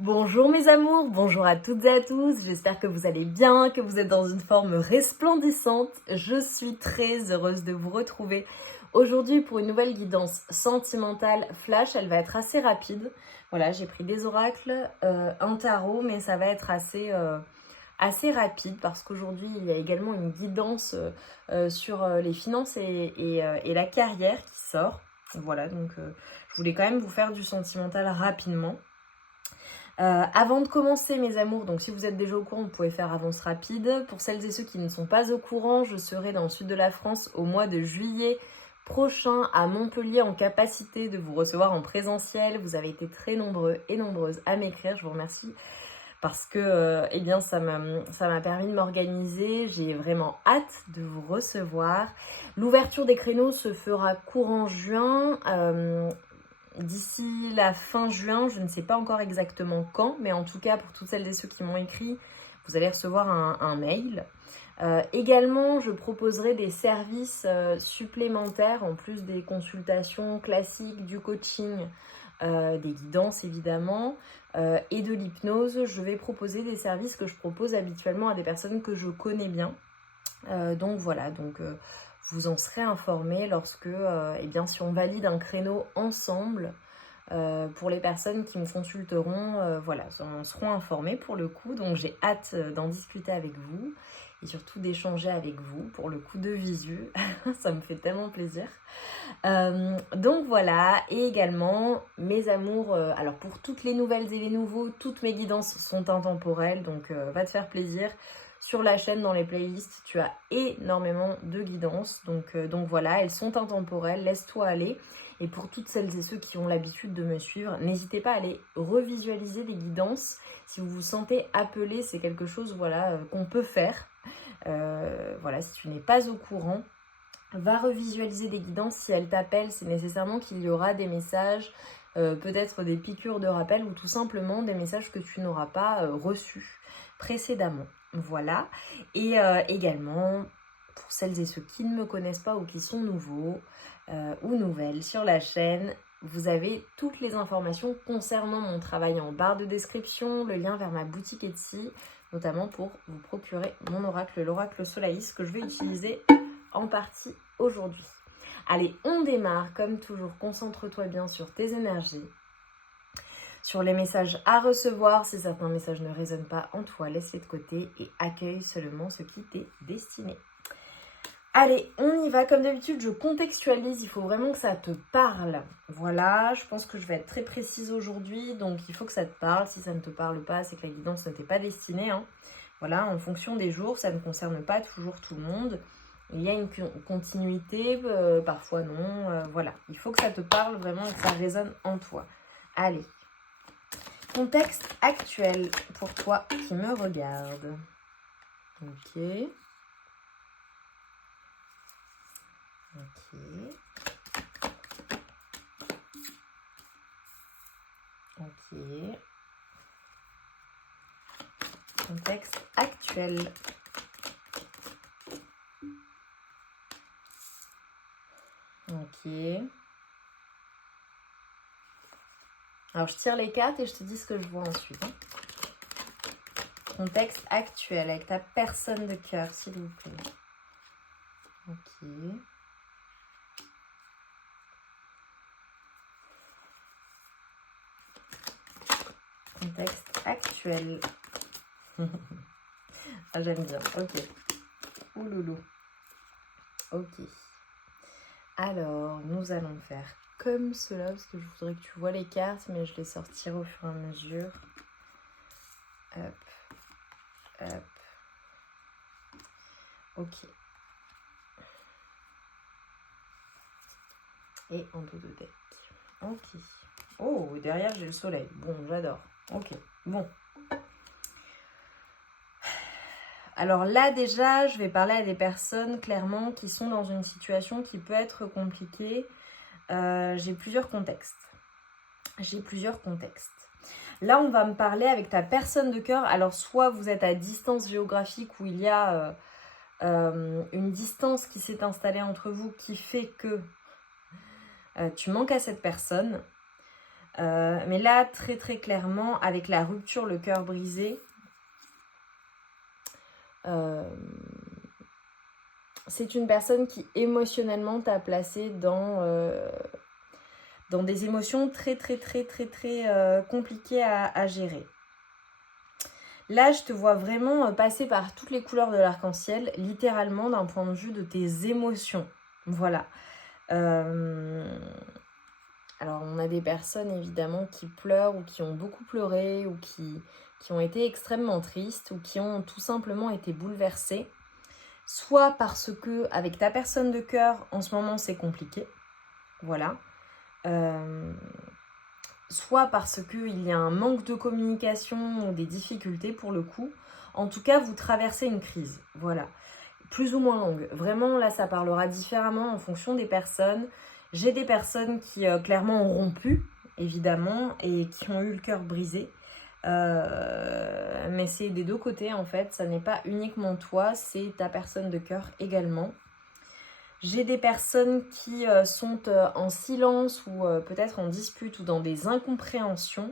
Bonjour mes amours, bonjour à toutes et à tous, j'espère que vous allez bien, que vous êtes dans une forme resplendissante. Je suis très heureuse de vous retrouver aujourd'hui pour une nouvelle guidance sentimentale flash. Elle va être assez rapide. Voilà, j'ai pris des oracles, un tarot, mais ça va être assez rapide parce qu'aujourd'hui il y a également une guidance sur les finances et la carrière qui sort. Voilà, donc je voulais quand même vous faire du sentimental rapidement. Avant de commencer mes amours, donc si vous êtes déjà au courant, vous pouvez faire avance rapide. Pour celles et ceux qui ne sont pas au courant, je serai dans le sud de la France au mois de juillet prochain à Montpellier en capacité de vous recevoir en présentiel. Vous avez été très nombreux et nombreuses à m'écrire, je vous remercie parce que eh bien, ça m'a permis de m'organiser. J'ai vraiment hâte de vous recevoir. L'ouverture des créneaux se fera courant juin. D'ici la fin juin, je ne sais pas encore exactement quand, mais en tout cas pour toutes celles et ceux qui m'ont écrit, vous allez recevoir un mail. Également, je proposerai des services supplémentaires en plus des consultations classiques, du coaching, des guidances évidemment, et de l'hypnose. Je vais proposer des services que je propose habituellement à des personnes que je connais bien. Donc voilà, vous en serez informés lorsque, eh bien, si on valide un créneau ensemble, pour les personnes qui me consulteront, voilà, en seront informées pour le coup. Donc j'ai hâte d'en discuter avec vous et surtout d'échanger avec vous pour le coup de visu. Ça me fait tellement plaisir. Donc voilà, et également mes amours, alors pour toutes les nouvelles et les nouveaux, toutes mes guidances sont intemporelles, donc va te faire plaisir. Sur la chaîne, dans les playlists, tu as énormément de guidances, donc voilà, elles sont intemporelles, laisse-toi aller. Et pour toutes celles et ceux qui ont l'habitude de me suivre, n'hésitez pas à aller revisualiser les guidances. Si vous vous sentez appelé, c'est quelque chose voilà, qu'on peut faire. Voilà, si tu n'es pas au courant, va revisualiser des guidances. Si elles t'appellent, c'est nécessairement qu'il y aura des messages, peut-être des piqûres de rappel ou tout simplement des messages que tu n'auras pas reçus précédemment. Voilà. Et également, pour celles et ceux qui ne me connaissent pas ou qui sont nouveaux ou nouvelles sur la chaîne, vous avez toutes les informations concernant mon travail en barre de description, le lien vers ma boutique Etsy, notamment pour vous procurer mon oracle, l'oracle Solaïs, que je vais utiliser en partie aujourd'hui. Allez, on démarre comme toujours. Concentre-toi bien sur tes énergies, sur les messages à recevoir. Si certains messages ne résonnent pas en toi, laisse-les de côté et accueille seulement ce qui t'est destiné. Allez, on y va. Comme d'habitude, je contextualise. Il faut vraiment que ça te parle. Voilà, je pense que je vais être très précise aujourd'hui. Donc, il faut que ça te parle. Si ça ne te parle pas, c'est que la guidance ne t'est pas destinée. Voilà, en fonction des jours, ça ne concerne pas toujours tout le monde. Il y a une continuité, parfois non. Voilà, il faut que ça te parle vraiment et que ça résonne en toi. Allez, contexte actuel pour toi qui me regarde. Ok. Ok. Ok. Contexte actuel. Ok. Alors, je tire les cartes et je te dis ce que je vois ensuite. Contexte actuel avec ta personne de cœur, s'il vous plaît. Ok. Contexte actuel. Ah, j'aime bien. Ok. Ouloulou. Ok. Alors, nous allons faire comme cela, parce que je voudrais que tu vois les cartes, mais je les sortirai au fur et à mesure. Hop. Hop. Ok. Et en dos de deck. Ok. Oh, derrière j'ai le soleil. Bon, j'adore. Ok. Bon. Alors là déjà, je vais parler à des personnes clairement qui sont dans une situation qui peut être compliquée. J'ai plusieurs contextes. Là, on va me parler avec ta personne de cœur. Alors, soit vous êtes à distance géographique où il y a une distance qui s'est installée entre vous qui fait que tu manques à cette personne. Mais là, très très clairement, avec la rupture, le cœur brisé, c'est une personne qui émotionnellement t'a placé dans des émotions très compliquées à gérer. Là, je te vois vraiment passer par toutes les couleurs de l'arc-en-ciel, littéralement d'un point de vue de tes émotions. Voilà. Alors, on a des personnes évidemment qui pleurent ou qui ont beaucoup pleuré ou qui ont été extrêmement tristes ou qui ont tout simplement été bouleversées. Soit parce que, avec ta personne de cœur, en ce moment, c'est compliqué. Voilà. Soit parce qu'il y a un manque de communication ou des difficultés pour le coup. En tout cas, vous traversez une crise. Voilà. Plus ou moins longue. Vraiment, là, ça parlera différemment en fonction des personnes. J'ai des personnes qui, clairement, ont rompu, évidemment, et qui ont eu le cœur brisé. Mais c'est des deux côtés, en fait. Ça n'est pas uniquement toi, c'est ta personne de cœur également. J'ai des personnes qui sont en silence ou peut-être en dispute ou dans des incompréhensions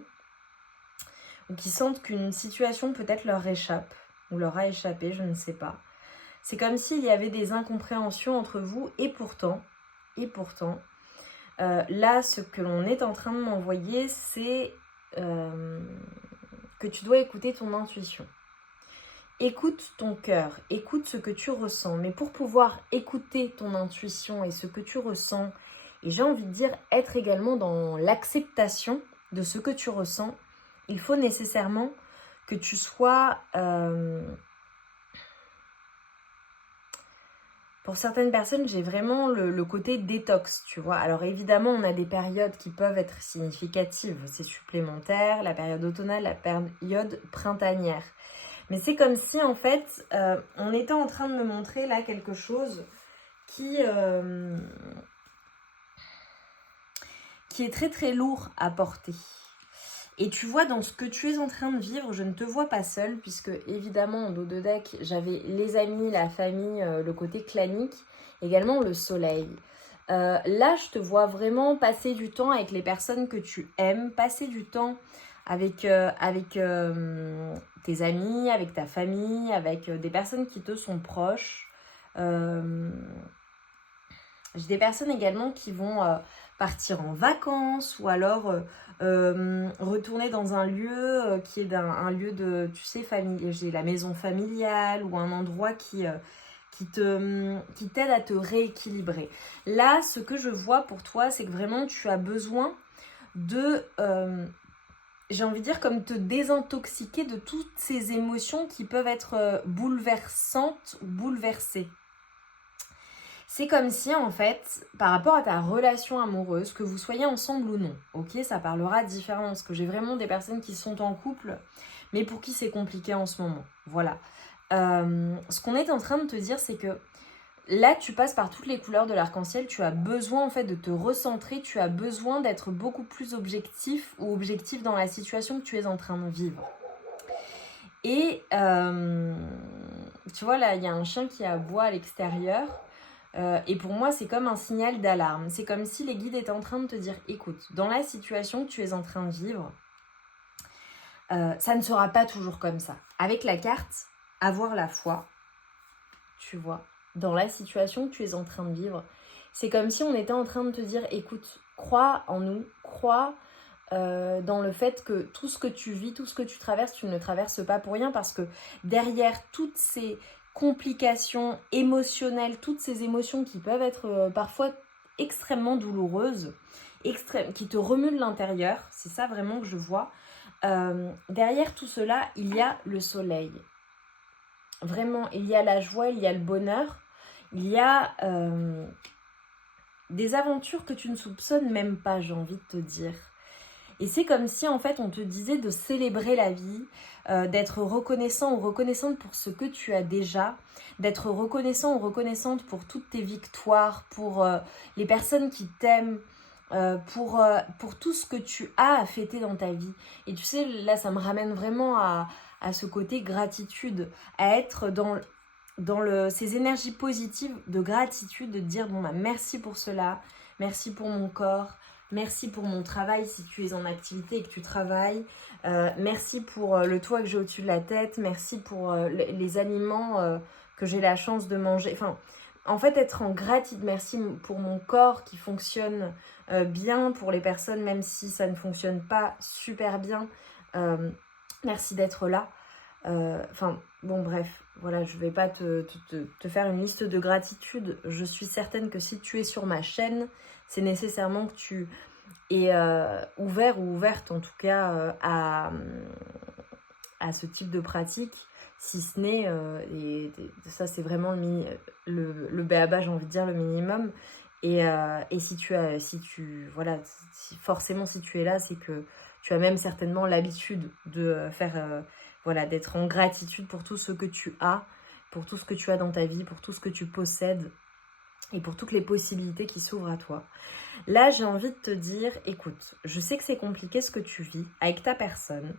ou qui sentent qu'une situation peut-être leur échappe ou leur a échappé, je ne sais pas. C'est comme s'il y avait des incompréhensions entre vous et pourtant, là, ce que l'on est en train de m'envoyer, c'est que tu dois écouter ton intuition. Écoute ton cœur, écoute ce que tu ressens. Mais pour pouvoir écouter ton intuition et ce que tu ressens, et j'ai envie de dire être également dans l'acceptation de ce que tu ressens, il faut nécessairement que tu sois... Pour certaines personnes, j'ai vraiment le côté détox, tu vois. Alors évidemment, on a des périodes qui peuvent être significatives. C'est supplémentaire, la période automnale, la période printanière. Mais c'est comme si, en fait, on était en train de me montrer là quelque chose qui est très très lourd à porter. Et tu vois, dans ce que tu es en train de vivre, je ne te vois pas seule, puisque évidemment, en dos de deck, j'avais les amis, la famille, le côté clanique, également le soleil. Là, je te vois vraiment passer du temps avec les personnes que tu aimes, passer du temps avec tes amis, avec ta famille, avec des personnes qui te sont proches. J'ai des personnes également qui vont partir en vacances ou alors retourner dans un lieu qui est un lieu de, tu sais, j'ai la maison familiale ou un endroit qui t'aide à te rééquilibrer. Là, ce que je vois pour toi, c'est que vraiment tu as besoin de, j'ai envie de dire, comme te désintoxiquer de toutes ces émotions qui peuvent être bouleversantes ou bouleversées. C'est comme si, en fait, par rapport à ta relation amoureuse, que vous soyez ensemble ou non, ok, ça parlera différemment, parce que j'ai vraiment des personnes qui sont en couple, mais pour qui c'est compliqué en ce moment. Voilà. Ce qu'on est en train de te dire, c'est que là, tu passes par toutes les couleurs de l'arc-en-ciel, tu as besoin, en fait, de te recentrer, tu as besoin d'être beaucoup plus objectif ou objectif dans la situation que tu es en train de vivre. Et, tu vois, là, il y a un chien qui aboie à l'extérieur. Et pour moi, c'est comme un signal d'alarme. C'est comme si les guides étaient en train de te dire, écoute, dans la situation que tu es en train de vivre, ça ne sera pas toujours comme ça. Avec la carte, avoir la foi, tu vois, dans la situation que tu es en train de vivre, c'est comme si on était en train de te dire, écoute, crois en nous, crois dans le fait que tout ce que tu vis, tout ce que tu traverses, tu ne le traverses pas pour rien, parce que derrière toutes ces complications émotionnelles, toutes ces émotions qui peuvent être parfois extrêmement douloureuses, qui te remuent de l'intérieur, c'est ça vraiment que je vois. Derrière tout cela, il y a le soleil. Vraiment, il y a la joie, il y a le bonheur, il y a des aventures que tu ne soupçonnes même pas, j'ai envie de te dire. Et c'est comme si, en fait, on te disait de célébrer la vie, d'être reconnaissant ou reconnaissante pour ce que tu as déjà, d'être reconnaissant ou reconnaissante pour toutes tes victoires, pour les personnes qui t'aiment, pour tout ce que tu as à fêter dans ta vie. Et tu sais, là, ça me ramène vraiment à ce côté gratitude, à être dans ces énergies positives de gratitude, de dire, bon, bah, merci pour cela, merci pour mon corps, Merci pour mon travail si tu es en activité et que tu travailles. Merci pour le toit que j'ai au-dessus de la tête. Merci pour les aliments que j'ai la chance de manger. Enfin, en fait, être en gratitude. Merci pour mon corps qui fonctionne bien, pour les personnes, même si ça ne fonctionne pas super bien. Merci d'être là. Enfin, bon, bref, voilà, je vais pas te faire une liste de gratitude. Je suis certaine que si tu es sur ma chaîne, c'est nécessairement que tu es ouvert ou ouverte, en tout cas, à ce type de pratique. Si ce n'est, et ça c'est vraiment le b.a.-ba, j'ai envie de dire, le minimum. Et forcément si tu es là, c'est que tu as même certainement l'habitude de faire, voilà, d'être en gratitude pour tout ce que tu as, pour tout ce que tu as dans ta vie, pour tout ce que tu possèdes et pour toutes les possibilités qui s'ouvrent à toi. Là, j'ai envie de te dire, écoute, je sais que c'est compliqué ce que tu vis avec ta personne.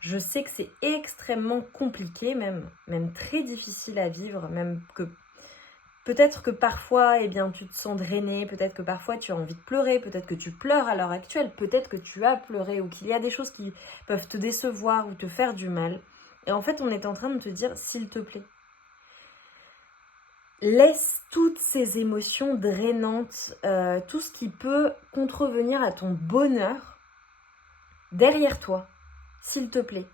Je sais que c'est extrêmement compliqué, même très difficile à vivre, même que peut-être que parfois, eh bien, tu te sens drainé, peut-être que parfois tu as envie de pleurer, peut-être que tu pleures à l'heure actuelle, peut-être que tu as pleuré ou qu'il y a des choses qui peuvent te décevoir ou te faire du mal. Et en fait, on est en train de te dire, s'il te plaît, laisse toutes ces émotions drainantes, tout ce qui peut contrevenir à ton bonheur derrière toi, s'il te plaît.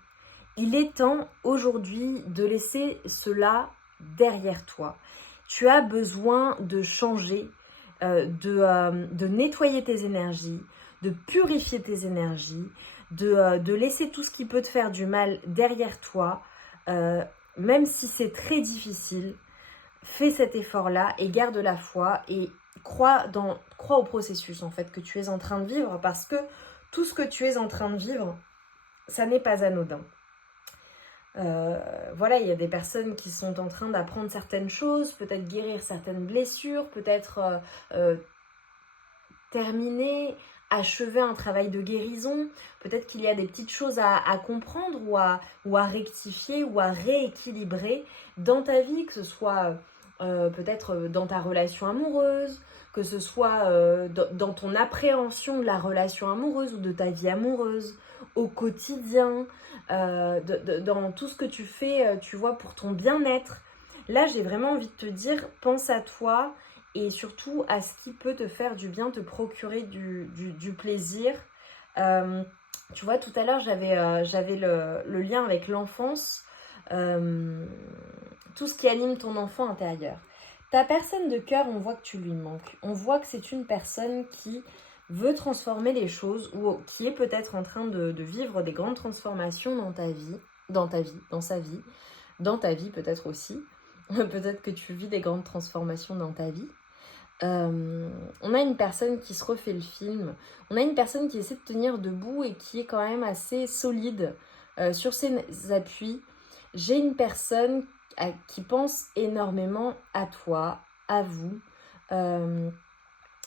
Il est temps aujourd'hui de laisser cela derrière toi. Tu as besoin de changer, de nettoyer tes énergies, de purifier tes énergies, de laisser tout ce qui peut te faire du mal derrière toi, même si c'est très difficile. Fais cet effort-là et garde la foi et crois au processus en fait que tu es en train de vivre, parce que tout ce que tu es en train de vivre, ça n'est pas anodin. Voilà, il y a des personnes qui sont en train d'apprendre certaines choses, peut-être guérir certaines blessures, peut-être terminer, achever un travail de guérison. Peut-être qu'il y a des petites choses à comprendre ou à rectifier ou à rééquilibrer dans ta vie, que ce soit peut-être dans ta relation amoureuse, que ce soit dans ton appréhension de la relation amoureuse ou de ta vie amoureuse, au quotidien, dans tout ce que tu fais, tu vois, pour ton bien-être. Là, j'ai vraiment envie de te dire, pense à toi et surtout à ce qui peut te faire du bien, te procurer du plaisir. Tu vois, tout à l'heure, j'avais le lien avec l'enfance, tout ce qui anime ton enfant intérieur. Ta personne de cœur, on voit que tu lui manques. On voit que c'est une personne qui veut transformer les choses ou qui est peut-être en train de vivre des grandes transformations dans ta vie, dans sa vie, dans ta vie peut-être aussi. Peut-être que tu vis des grandes transformations dans ta vie. On a une personne qui se refait le film, on a une personne qui essaie de tenir debout et qui est quand même assez solide sur ses appuis. J'ai une personne qui pense énormément à toi, à vous.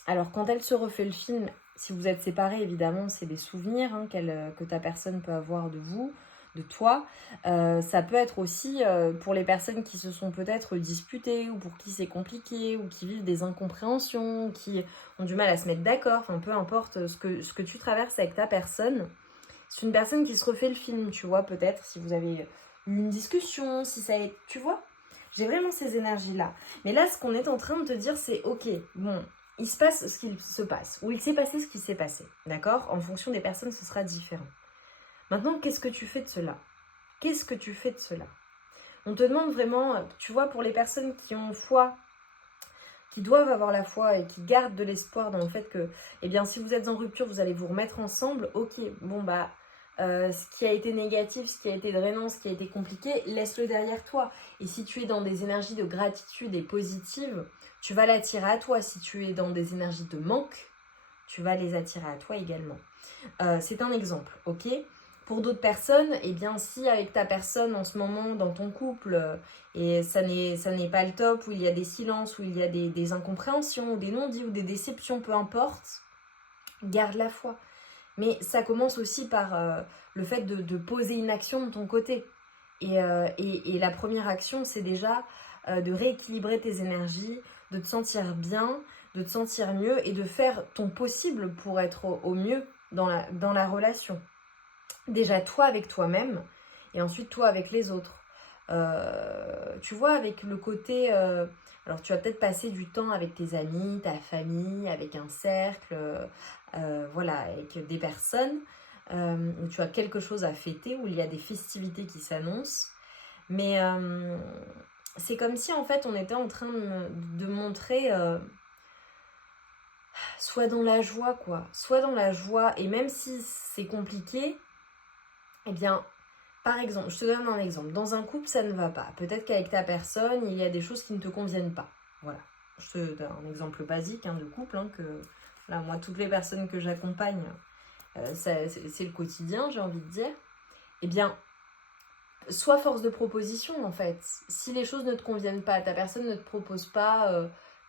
Alors quand elle se refait le film, si vous êtes séparés, évidemment, c'est des souvenirs que ta personne peut avoir de vous, de toi. Ça peut être aussi pour les personnes qui se sont peut-être disputées ou pour qui c'est compliqué ou qui vivent des incompréhensions, qui ont du mal à se mettre d'accord, enfin peu importe ce que tu traverses avec ta personne. C'est une personne qui se refait le film, tu vois, peut-être si vous avez eu une discussion, si ça est, tu vois. J'ai vraiment ces énergies-là. Mais là, ce qu'on est en train de te dire, c'est ok, bon, il se passe ce qu'il se passe, ou il s'est passé ce qui s'est passé, d'accord? En fonction des personnes, ce sera différent. Maintenant, qu'est-ce que tu fais de cela? Qu'est-ce que tu fais de cela? On te demande vraiment, tu vois, pour les personnes qui ont foi, qui doivent avoir la foi et qui gardent de l'espoir dans le fait que, eh bien, si vous êtes en rupture, vous allez vous remettre ensemble. Ok, bon, bah, ce qui a été négatif, ce qui a été drainant, ce qui a été compliqué, laisse-le derrière toi. Et si tu es dans des énergies de gratitude et positives, tu vas l'attirer à toi. Si tu es dans des énergies de manque, tu vas les attirer à toi également. C'est un exemple, ok? Pour d'autres personnes, eh bien, si avec ta personne en ce moment dans ton couple, et ça n'est pas le top, où il y a des silences, où il y a des incompréhensions, ou des non-dits, ou des déceptions, peu importe, garde la foi. Mais ça commence aussi par le fait de poser une action de ton côté. Et la première action, c'est déjà de rééquilibrer tes énergies, de te sentir bien, de te sentir mieux et de faire ton possible pour être au mieux dans la relation. Déjà toi avec toi-même et ensuite toi avec les autres. Tu vois, avec le côté... alors tu vas peut-être passer du temps avec tes amis, ta famille, avec un cercle, voilà, avec des personnes où tu as quelque chose à fêter, où il y a des festivités qui s'annoncent. Mais c'est comme si en fait on était en train de montrer... sois dans la joie, quoi. Sois dans la joie. Et même si c'est compliqué, eh bien, par exemple, je te donne un exemple. Dans un couple, ça ne va pas. Peut-être qu'avec ta personne, il y a des choses qui ne te conviennent pas. Voilà. Je te donne un exemple basique de couple. Là, moi, toutes les personnes que j'accompagne, c'est le quotidien, j'ai envie de dire. Eh bien, sois force de proposition, en fait. Si les choses ne te conviennent pas, ta personne ne te propose pas...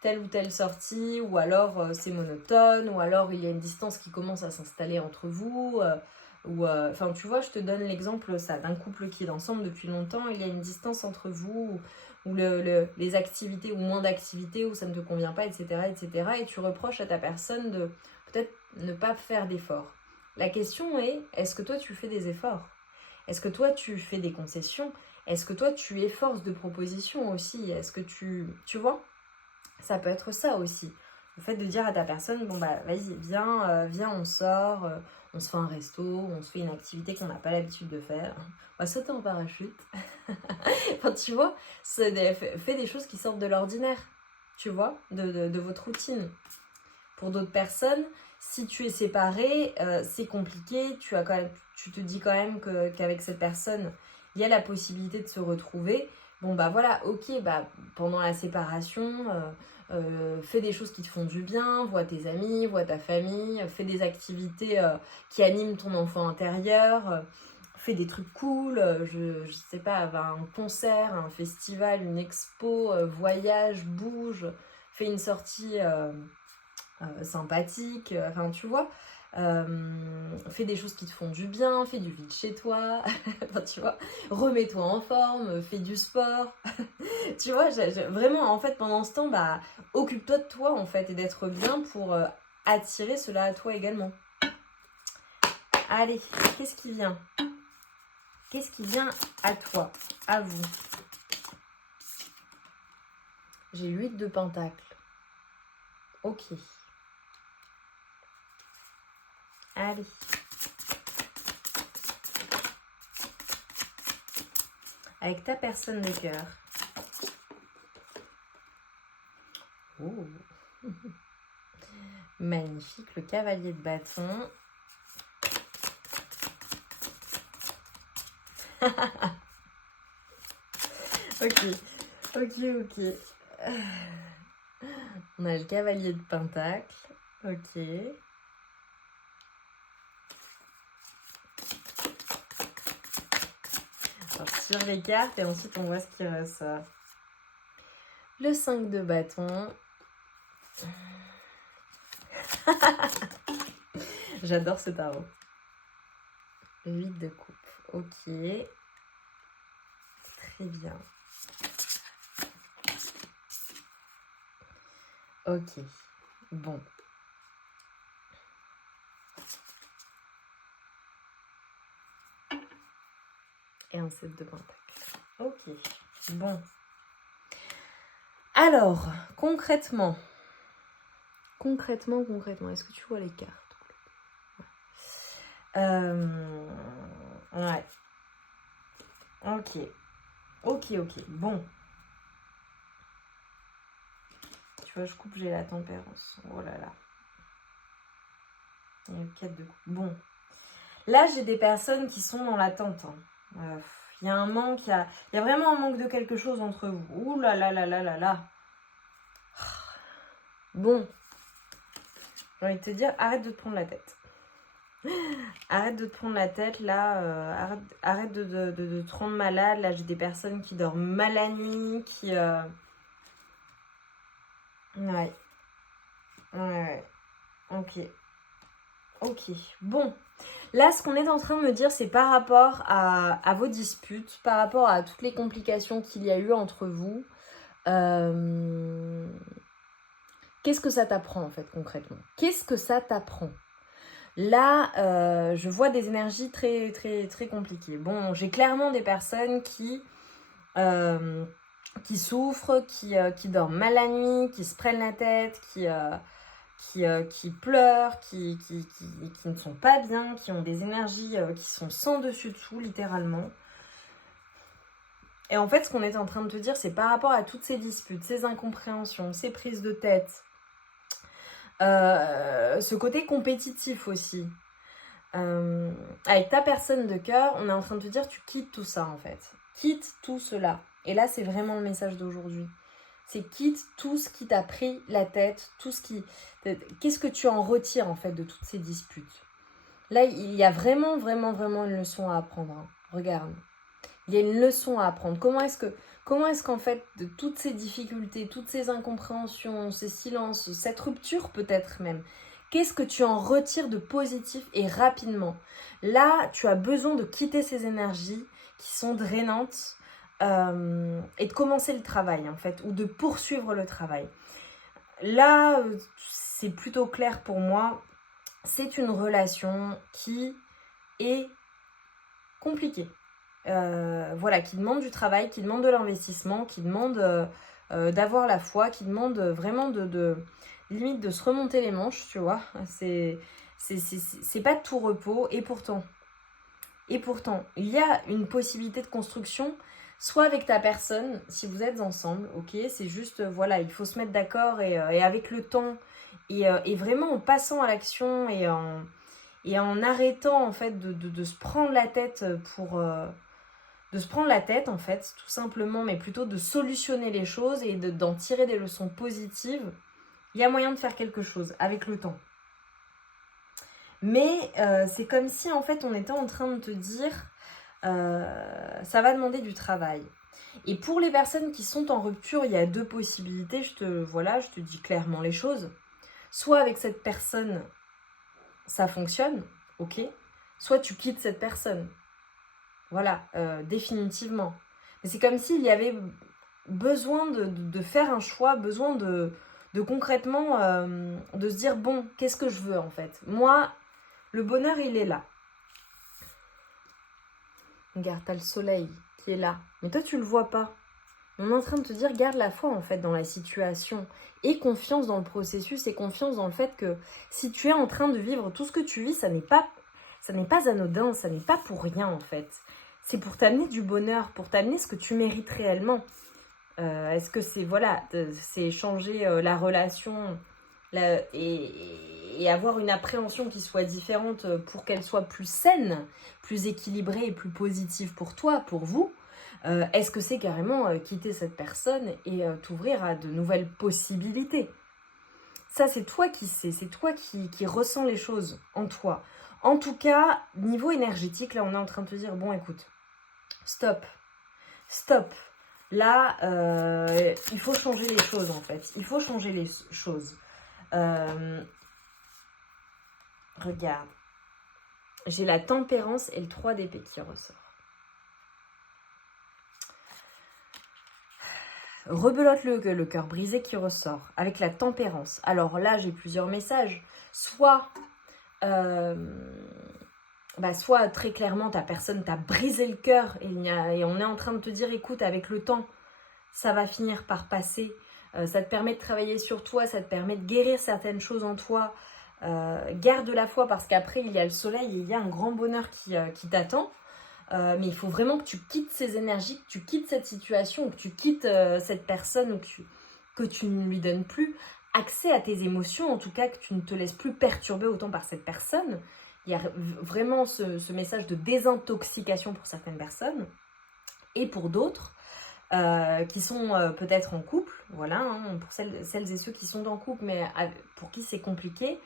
telle ou telle sortie, ou alors c'est monotone, ou alors il y a une distance qui commence à s'installer entre vous, enfin tu vois, je te donne l'exemple ça d'un couple qui est ensemble depuis longtemps, il y a une distance entre vous, ou les activités, ou moins d'activités, où ça ne te convient pas, etc., etc., et tu reproches à ta personne de peut-être ne pas faire d'efforts. La question est, est-ce que toi tu fais des efforts ? Est-ce que toi tu fais des concessions ? Est-ce que toi tu es force de proposition aussi ? Est-ce que tu vois ? Ça peut être ça aussi. Le fait de dire à ta personne, bon bah vas-y, viens, on sort, on se fait un resto, on se fait une activité qu'on n'a pas l'habitude de faire. On va sauter en parachute. Enfin, tu vois, fais des choses qui sortent de l'ordinaire, tu vois, de votre routine. Pour d'autres personnes, si tu es séparé, c'est compliqué, tu te dis quand même qu'avec cette personne, il y a la possibilité de se retrouver. Bon bah voilà, ok, bah pendant la séparation, fais des choses qui te font du bien, vois tes amis, vois ta famille, fais des activités qui animent ton enfant intérieur, fais des trucs cool, je sais pas, va à un concert, un festival, une expo, voyage, bouge, fais une sortie sympathique, enfin tu vois. Fais des choses qui te font du bien, fais du vide chez toi, enfin, tu vois, remets-toi en forme, fais du sport, tu vois, vraiment en fait pendant ce temps, bah occupe-toi de toi en fait et d'être bien pour attirer cela à toi également. Allez, qu'est-ce qui vient ? Qu'est-ce qui vient à toi, à vous ? J'ai 8 de pentacles. Ok. Allez. Avec ta personne de cœur. Oh. Magnifique, le cavalier de bâton. Ok. On a le cavalier de pentacle. Ok. Alors, je tire les cartes et ensuite on voit ce qui ressort. Le 5 de bâton. J'adore ce tarot. Le 8 de coupe. Ok. Très bien. Ok. Bon. Et un 7 de pentacle. Ok. Bon. Alors, concrètement, est-ce que tu vois les cartes ? Ouais. Ok. Bon. Tu vois, je coupe, j'ai la tempérance. Oh là là. Il y a le 4 de coupe. Bon. Là, j'ai des personnes qui sont dans l'attente. Il y a un manque, il y a vraiment un manque de quelque chose entre vous. Ouh là là là là là là. Bon. J'ai envie de te dire, arrête de te prendre la tête. Arrête de te prendre la tête, là. Arrête de te rendre malade. Là, j'ai des personnes qui dorment mal la nuit, qui... Ouais. Ok. Bon. Là, ce qu'on est en train de me dire, c'est par rapport à vos disputes, par rapport à toutes les complications qu'il y a eu entre vous. qu'est-ce que ça t'apprend en fait concrètement? Qu'est-ce que ça t'apprend? Là, je vois des énergies très, très, très compliquées. Bon, j'ai clairement des personnes qui souffrent, qui dorment mal la nuit, qui se prennent la tête, qui pleurent, qui ne sont pas bien, qui ont des énergies qui sont sans dessus-dessous, littéralement. Et en fait, ce qu'on était en train de te dire, c'est par rapport à toutes ces disputes, ces incompréhensions, ces prises de tête, ce côté compétitif aussi. Avec ta personne de cœur, on est en train de te dire, tu quittes tout ça en fait. Quitte tout cela. Et là, c'est vraiment le message d'aujourd'hui. C'est quitte tout ce qui t'a pris la tête, tout ce qui... Qu'est-ce que tu en retires en fait de toutes ces disputes? Là, il y a vraiment, vraiment, vraiment une leçon à apprendre. Hein. Regarde. Il y a une leçon à apprendre. Comment est-ce qu'en fait, de toutes ces difficultés, toutes ces incompréhensions, ces silences, cette rupture peut-être même, qu'est-ce que tu en retires de positif et rapidement? Là, tu as besoin de quitter ces énergies qui sont drainantes et de commencer le travail en fait, ou de poursuivre le travail. Là, c'est plutôt clair pour moi. C'est une relation qui est compliquée. Voilà, qui demande du travail, qui demande de l'investissement, qui demande d'avoir la foi, qui demande vraiment limite de se remonter les manches, tu vois. C'est pas de tout repos, et pourtant, il y a une possibilité de construction, soit avec ta personne, si vous êtes ensemble, ok, c'est juste, voilà, il faut se mettre d'accord et avec le temps, et vraiment en passant à l'action et en arrêtant en fait de se prendre la tête de se prendre la tête en fait, tout simplement, mais plutôt de solutionner les choses et d'en tirer des leçons positives, il y a moyen de faire quelque chose avec le temps. Mais c'est comme si en fait on était en train de te dire ça va demander du travail. Et pour les personnes qui sont en rupture, il y a deux possibilités, je te dis clairement les choses. Soit avec cette personne, ça fonctionne, ok. Soit tu quittes cette personne. Voilà, définitivement. Mais c'est comme s'il y avait besoin de faire un choix, besoin de concrètement de se dire, bon, qu'est-ce que je veux en fait? Moi, le bonheur, il est là. Regarde, t'as le soleil qui est là. Mais toi, tu le vois pas. On est en train de te dire, garde la foi en fait dans la situation. Et confiance dans le processus et confiance dans le fait que si tu es en train de vivre tout ce que tu vis, ça n'est pas anodin, ça n'est pas pour rien en fait. C'est pour t'amener du bonheur, pour t'amener ce que tu mérites réellement. Est-ce que c'est changer la relation et avoir une appréhension qui soit différente pour qu'elle soit plus saine, plus équilibrée et plus positive pour toi, pour vous? Est-ce que c'est carrément quitter cette personne et t'ouvrir à de nouvelles possibilités? Ça, c'est toi qui sais, c'est toi qui ressens les choses en toi. En tout cas, niveau énergétique, là, on est en train de te dire, bon, écoute, stop. Là, il faut changer les choses, en fait. Il faut changer les choses. Regarde. J'ai la tempérance et le 3 d'épée qui ressort. Rebelote le cœur brisé qui ressort. Avec la tempérance. Alors là, j'ai plusieurs messages. Soit très clairement ta personne t'a brisé le cœur et on est en train de te dire, écoute, avec le temps, ça va finir par passer. Ça te permet de travailler sur toi, ça te permet de guérir certaines choses en toi. Garde la foi parce qu'après, il y a le soleil et il y a un grand bonheur qui t'attend. Mais il faut vraiment que tu quittes ces énergies, que tu quittes cette situation, que tu quittes cette personne, que tu ne lui donnes plus accès à tes émotions, en tout cas que tu ne te laisses plus perturber autant par cette personne. Il y a vraiment ce message de désintoxication pour certaines personnes et pour d'autres qui sont peut-être en couple, voilà, hein, pour celles et ceux qui sont en couple mais pour qui c'est compliqué.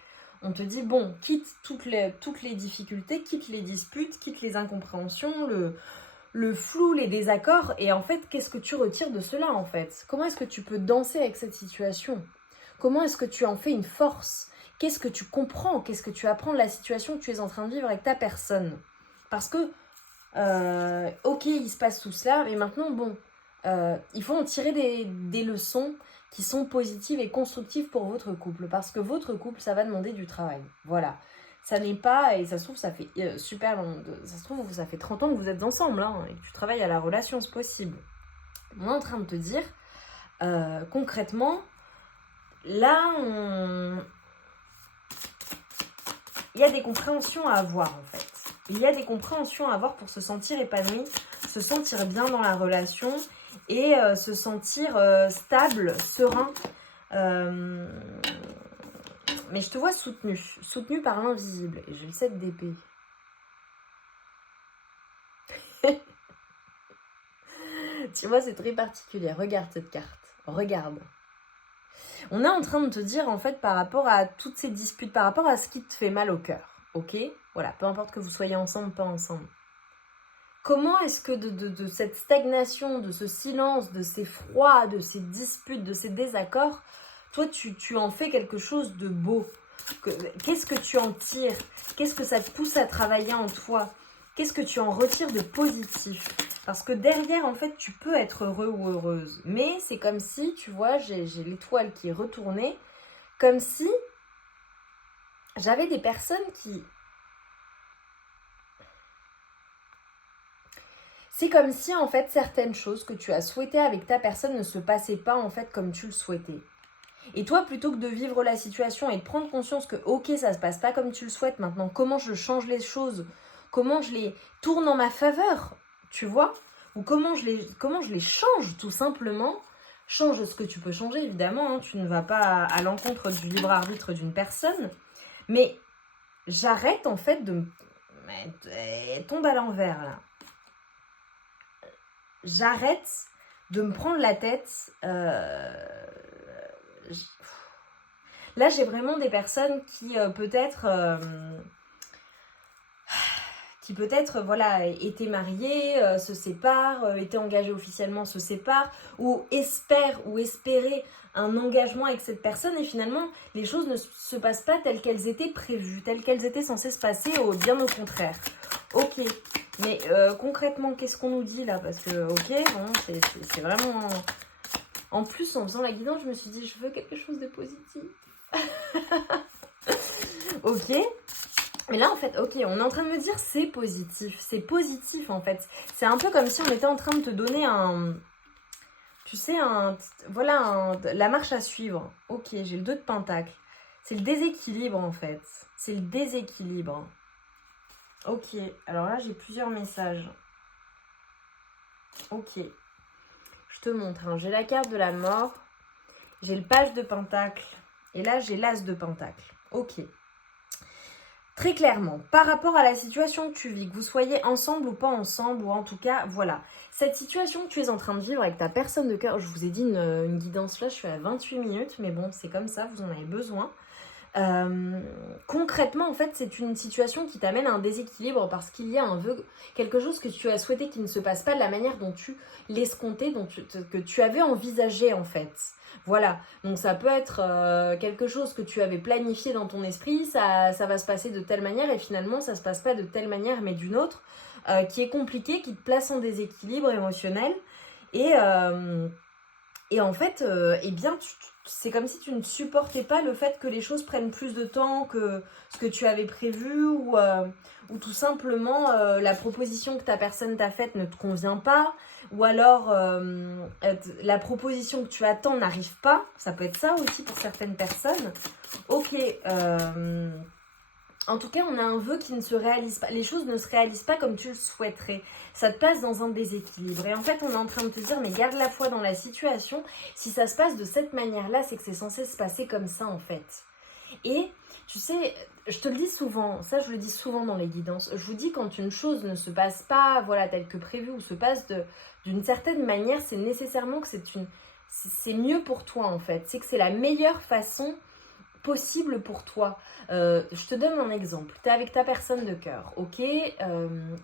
On te dit, bon, quitte toutes les difficultés, quitte les disputes, quitte les incompréhensions, le flou, les désaccords. Et en fait, qu'est-ce que tu retires de cela, en fait? Comment est-ce que tu peux danser avec cette situation? Comment est-ce que tu en fais une force? Qu'est-ce que tu comprends? Qu'est-ce que tu apprends de la situation que tu es en train de vivre avec ta personne? Parce que, ok, il se passe tout cela, mais maintenant, bon, il faut en tirer des leçons qui sont positives et constructives pour votre couple. Parce que votre couple, ça va demander du travail. Voilà. Ça n'est pas, et ça se trouve, ça fait super long, ça se trouve, ça fait 30 ans que vous êtes ensemble, hein, et que tu travailles à la relation, c'est possible. On est en train de te dire, concrètement, là, il y a des compréhensions à avoir, en fait. Il y a des compréhensions à avoir pour se sentir épanoui, se sentir bien dans la relation, et se sentir stable, serein. Mais je te vois soutenu par l'invisible. Et j'ai le 7 d'épée. Tu vois, c'est très particulier. Regarde cette carte. Regarde. On est en train de te dire, en fait, par rapport à toutes ces disputes, par rapport à ce qui te fait mal au cœur. Ok ? Voilà, peu importe que vous soyez ensemble, pas ensemble. Comment est-ce que de cette stagnation, de ce silence, de ces froids, de ces disputes, de ces désaccords, toi, tu en fais quelque chose de beau. Qu'est-ce que tu en tires? Qu'est-ce que ça te pousse à travailler en toi? Qu'est-ce que tu en retires de positif? Parce que derrière, en fait, tu peux être heureux ou heureuse. Mais c'est comme si, tu vois, j'ai l'étoile qui est retournée, comme si j'avais des personnes qui... C'est comme si, en fait, certaines choses que tu as souhaitées avec ta personne ne se passaient pas, en fait, comme tu le souhaitais. Et toi, plutôt que de vivre la situation et de prendre conscience que, ok, ça se passe pas comme tu le souhaites maintenant, comment je change les choses, comment je les tourne en ma faveur, tu vois, ou comment je les change, tout simplement. Change ce que tu peux changer, évidemment, hein, tu ne vas pas à l'encontre du libre arbitre d'une personne, mais j'arrête, en fait, de me... tombe à l'envers, là. J'arrête de me prendre la tête. Là, j'ai vraiment des personnes qui peut-être voilà, étaient mariées, se séparent, étaient engagées officiellement, se séparent, ou espèrent ou espéraient un engagement avec cette personne, et finalement, les choses ne se passent pas telles qu'elles étaient prévues, telles qu'elles étaient censées se passer, bien au contraire. Ok, mais concrètement, qu'est-ce qu'on nous dit là? Parce que, ok, bon, c'est vraiment... En plus, en faisant la guidance, je me suis dit, je veux quelque chose de positif. Ok, mais là, en fait, ok, on est en train de me dire, c'est positif, en fait. C'est un peu comme si on était en train de te donner tu sais, la marche à suivre. Ok, j'ai le 2 de pentacle. C'est le déséquilibre, en fait. C'est le déséquilibre. Ok, alors là, j'ai plusieurs messages. Ok, je te montre. Hein. J'ai la carte de la mort. J'ai le page de pentacle. Et là, j'ai l'as de pentacle. Ok. Très clairement, par rapport à la situation que tu vis, que vous soyez ensemble ou pas ensemble, ou en tout cas, voilà. Cette situation que tu es en train de vivre avec ta personne de cœur, je vous ai dit une guidance là, je suis à 28 minutes, mais bon, c'est comme ça, vous en avez besoin. Concrètement, en fait, c'est une situation qui t'amène à un déséquilibre parce qu'il y a quelque chose que tu as souhaité qui ne se passe pas de la manière dont tu l'escomptais, que tu avais envisagé, en fait. Voilà, donc ça peut être quelque chose que tu avais planifié dans ton esprit, ça va se passer de telle manière et finalement ça se passe pas de telle manière mais d'une autre, qui est compliquée, qui te place en déséquilibre émotionnel et en fait, eh bien, c'est comme si tu ne supportais pas le fait que les choses prennent plus de temps que ce que tu avais prévu ou tout simplement la proposition que ta personne t'a faite ne te convient pas ou alors la proposition que tu attends n'arrive pas. Ça peut être ça aussi pour certaines personnes. Ok, en tout cas, on a un vœu qui ne se réalise pas. Les choses ne se réalisent pas comme tu le souhaiterais. Ça te passe dans un déséquilibre. Et en fait, on est en train de te dire, mais garde la foi dans la situation. Si ça se passe de cette manière-là, c'est que c'est censé se passer comme ça, en fait. Et, tu sais, je te le dis souvent, ça je le dis souvent dans les guidances, je vous dis quand une chose ne se passe pas, voilà, telle que prévue, ou se passe d'une certaine manière, c'est nécessairement que c'est mieux pour toi, en fait. C'est que c'est la meilleure façon possible pour toi. Je te donne un exemple. Tu es avec ta personne de cœur, ok,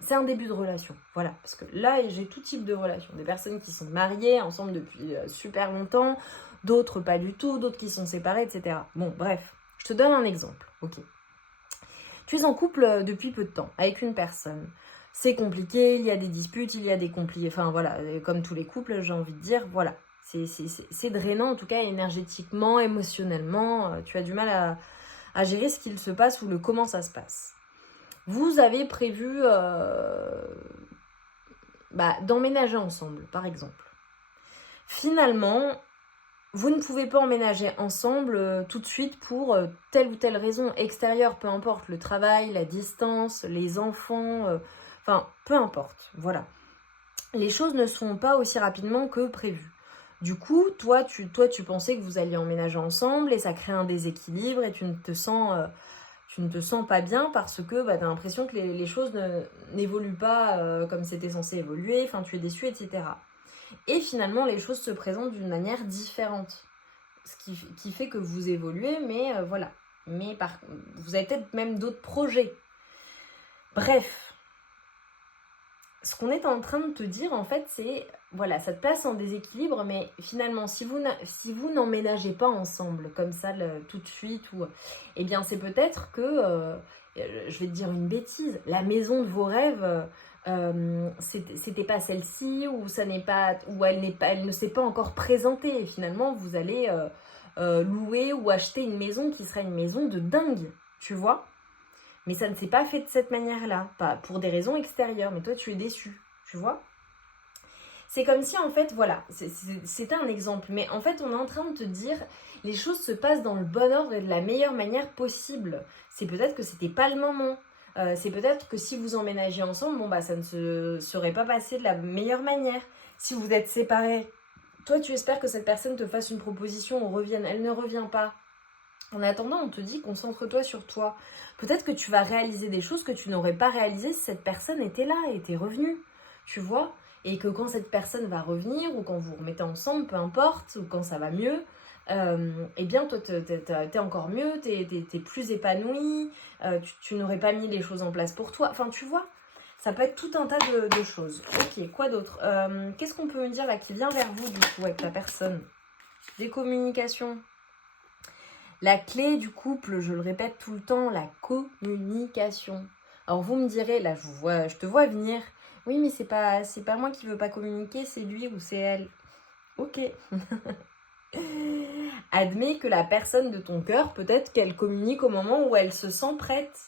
c'est un début de relation, voilà, parce que là j'ai tout type de relation, des personnes qui sont mariées ensemble depuis super longtemps, d'autres pas du tout, d'autres qui sont séparées, etc. Bon, bref, je te donne un exemple, ok. Tu es en couple depuis peu de temps avec une personne. C'est compliqué, il y a des disputes, il y a des conflits, enfin voilà, comme tous les couples, j'ai envie de dire, voilà. C'est drainant, en tout cas énergétiquement, émotionnellement. Tu as du mal à gérer ce qu'il se passe ou le comment ça se passe. Vous avez prévu d'emménager ensemble, par exemple. Finalement, vous ne pouvez pas emménager ensemble tout de suite pour telle ou telle raison extérieure, peu importe, le travail, la distance, les enfants, peu importe, voilà. Les choses ne se font pas aussi rapidement que prévu. Du coup, toi, tu pensais que vous alliez emménager ensemble et ça crée un déséquilibre et tu ne te sens pas bien parce que tu as l'impression que les choses n'évoluent pas comme c'était censé évoluer, tu es déçu, etc. Et finalement, les choses se présentent d'une manière différente. Ce qui fait que vous évoluez, mais voilà. Mais vous avez peut-être même d'autres projets. Bref. Ce qu'on est en train de te dire, en fait, c'est... Voilà, ça te place en déséquilibre, mais finalement, si vous n'emménagez pas ensemble, comme ça, tout de suite, eh bien, c'est peut-être que... je vais te dire une bêtise. La maison de vos rêves... c'était pas celle-ci ou elle ne s'est pas encore présentée et finalement vous allez louer ou acheter une maison qui sera une maison de dingue, tu vois, mais ça ne s'est pas fait de cette manière-là, pas pour des raisons extérieures, mais toi tu es déçu, tu vois. C'est comme si en fait, voilà, c'était un exemple, mais en fait on est en train de te dire les choses se passent dans le bon ordre et de la meilleure manière possible. C'est peut-être que c'était pas le moment. C'est peut-être que si vous emménagez ensemble, ça ne se serait pas passé de la meilleure manière. Si vous êtes séparés, toi tu espères que cette personne te fasse une proposition ou revienne, elle ne revient pas. En attendant, on te dit concentre-toi sur toi. Peut-être que tu vas réaliser des choses que tu n'aurais pas réalisées si cette personne était là, était revenue, tu vois. Et que quand cette personne va revenir, ou quand vous vous remettez ensemble, peu importe, ou quand ça va mieux, eh bien toi t'es encore mieux, t'es plus épanoui, tu n'aurais pas mis les choses en place pour toi, tu vois, ça peut être tout un tas de choses. Ok, quoi d'autre, qu'est-ce qu'on peut me dire là qui vient vers vous du coup avec la personne? Des communications. La clé du couple, je le répète tout le temps, la communication. Alors vous me direz, là je te vois venir, oui mais c'est pas moi qui veux pas communiquer, c'est lui ou c'est elle. Ok. Admets que la personne de ton cœur, peut-être qu'elle communique au moment où elle se sent prête.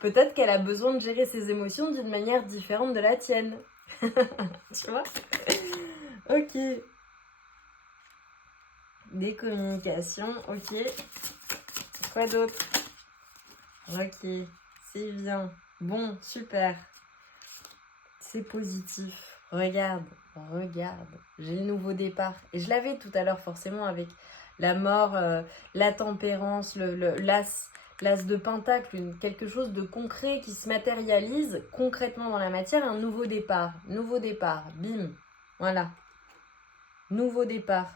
Peut-être qu'elle a besoin de gérer ses émotions d'une manière différente de la tienne. Tu vois? Ok. Des communications, ok. Quoi d'autre? Ok, c'est bien. Bon, super. C'est positif. Regarde. J'ai le nouveau départ. Et je l'avais tout à l'heure forcément avec la mort, la tempérance, l'as de pentacle, quelque chose de concret qui se matérialise concrètement dans la matière, un nouveau départ. Bim. Voilà. Nouveau départ.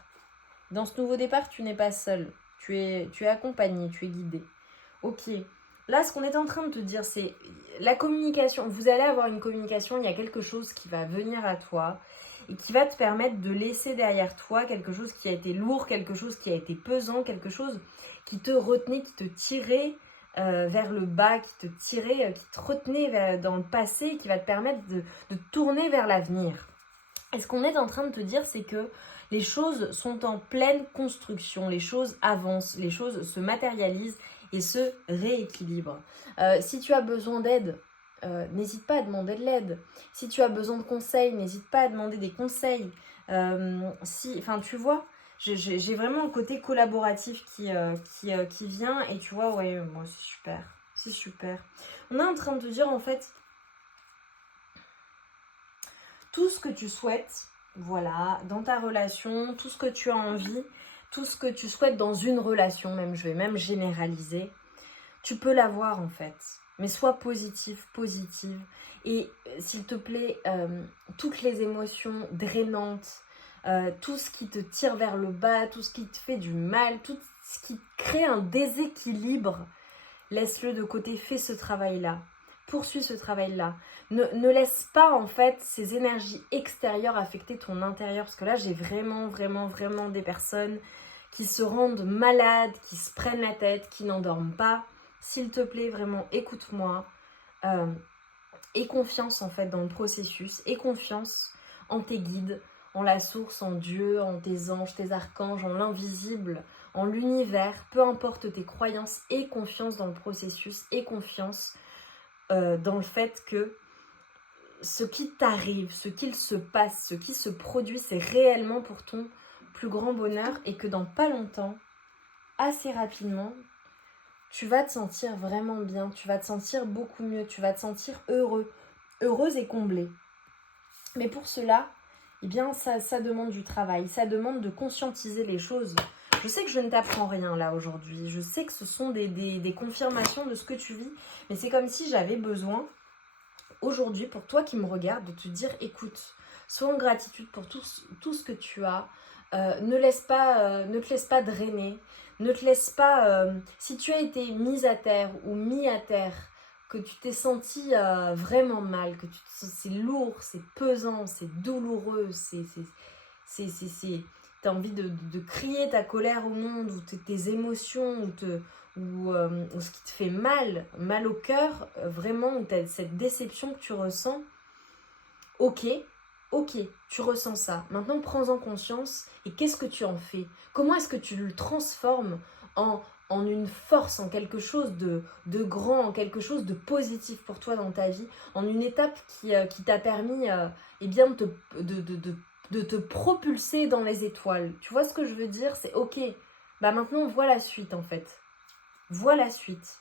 Dans ce nouveau départ, tu n'es pas seul. Tu es accompagné, tu es guidé. Ok. Là, ce qu'on est en train de te dire, c'est la communication. Vous allez avoir une communication, il y a quelque chose qui va venir à toi et qui va te permettre de laisser derrière toi quelque chose qui a été lourd, quelque chose qui a été pesant, quelque chose qui te retenait, qui te tirait vers le bas, qui te retenait dans le passé, qui va te permettre de tourner vers l'avenir. Et ce qu'on est en train de te dire, c'est que les choses sont en pleine construction, les choses avancent, les choses se matérialisent et se rééquilibrent. Si tu as besoin d'aide, n'hésite pas à demander de l'aide. Si tu as besoin de conseils, n'hésite pas à demander des conseils. Tu vois, j'ai vraiment un côté collaboratif qui vient et tu vois, ouais, moi c'est super. On est en train de te dire en fait, tout ce que tu souhaites, voilà, dans ta relation, tout ce que tu as envie, tout ce que tu souhaites dans une relation, même je vais même généraliser, tu peux l'avoir en fait. Mais sois positive. Et s'il te plaît, toutes les émotions drainantes, tout ce qui te tire vers le bas, tout ce qui te fait du mal, tout ce qui crée un déséquilibre, laisse-le de côté, fais ce travail-là. Poursuis ce travail-là. Ne laisse pas en fait ces énergies extérieures affecter ton intérieur. Parce que là, j'ai vraiment des personnes qui se rendent malades, qui se prennent la tête, qui n'endorment pas. S'il te plaît, vraiment, écoute-moi. Aie confiance en fait dans le processus. Aie confiance en tes guides, en la source, en Dieu, en tes anges, tes archanges, en l'invisible, en l'univers, peu importe tes croyances, aie confiance dans le processus, aie confiance dans le fait que ce qui t'arrive, ce qu'il se passe, ce qui se produit, c'est réellement pour ton plus grand bonheur et que dans pas longtemps, assez rapidement, tu vas te sentir vraiment bien, tu vas te sentir beaucoup mieux, tu vas te sentir heureux, heureuse et comblée. Mais pour cela, eh bien, ça demande du travail, ça demande de conscientiser les choses. Je sais que je ne t'apprends rien là aujourd'hui, je sais que ce sont des confirmations de ce que tu vis, mais c'est comme si j'avais besoin aujourd'hui, pour toi qui me regarde, de te dire, écoute, sois en gratitude pour tout ce que tu as, ne te laisse pas drainer, ne te laisse pas, si tu as été mise à terre ou mis à terre, que tu t'es senti vraiment mal, que c'est lourd, c'est pesant, c'est douloureux, t'as envie de crier ta colère au monde, ou tes émotions, ou ce qui te fait mal au cœur, vraiment, ou t'as cette déception que tu ressens, ok, tu ressens ça. Maintenant, prends-en conscience et qu'est-ce que tu en fais? Comment est-ce que tu le transformes en une force, en quelque chose de grand, en quelque chose de positif pour toi dans ta vie, en une étape qui t'a permis eh bien, de te propulser dans les étoiles. Tu vois ce que je veux dire? C'est ok, bah maintenant, vois la suite en fait. Vois la suite.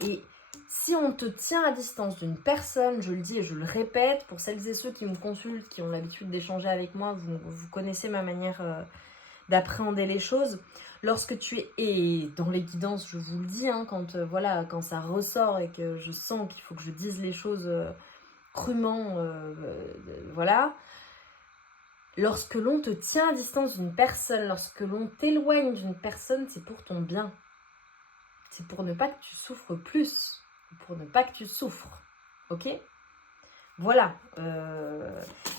Et si on te tient à distance d'une personne, je le dis et je le répète, pour celles et ceux qui me consultent, qui ont l'habitude d'échanger avec moi, vous connaissez ma manière d'appréhender les choses. Lorsque tu es, et dans les guidances, je vous le dis, hein, quand ça ressort et que je sens qu'il faut que je dise les choses crûment, voilà. Lorsque l'on te tient à distance d'une personne, lorsque l'on t'éloigne d'une personne, c'est pour ton bien. C'est pour ne pas que tu souffres plus, pour ne pas que tu souffres, ok? Voilà.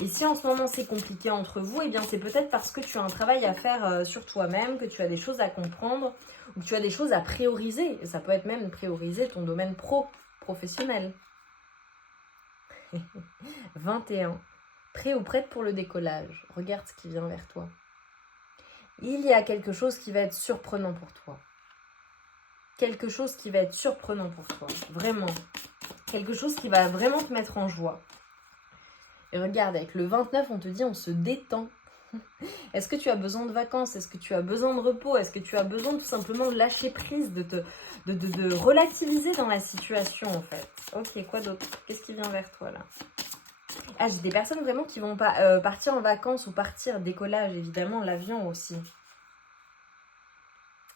Et si en ce moment c'est compliqué entre vous, eh bien c'est peut-être parce que tu as un travail à faire sur toi-même, que tu as des choses à comprendre, ou que tu as des choses à prioriser. Et ça peut être même prioriser ton domaine professionnel. 21. Prêt ou prête pour le décollage? Regarde ce qui vient vers toi. Il y a quelque chose qui va être surprenant pour toi. Quelque chose qui va être surprenant pour toi. Vraiment. Quelque chose qui va vraiment te mettre en joie. Et regarde, avec le 29, on te dit on se détend. Est-ce que tu as besoin de vacances? Est-ce que tu as besoin de repos? Est-ce que tu as besoin tout simplement de lâcher prise, de relativiser dans la situation en fait? Ok, quoi d'autre? Qu'est-ce qui vient vers toi là? Ah, j'ai des personnes vraiment qui vont partir en vacances ou partir décollage, évidemment, l'avion aussi.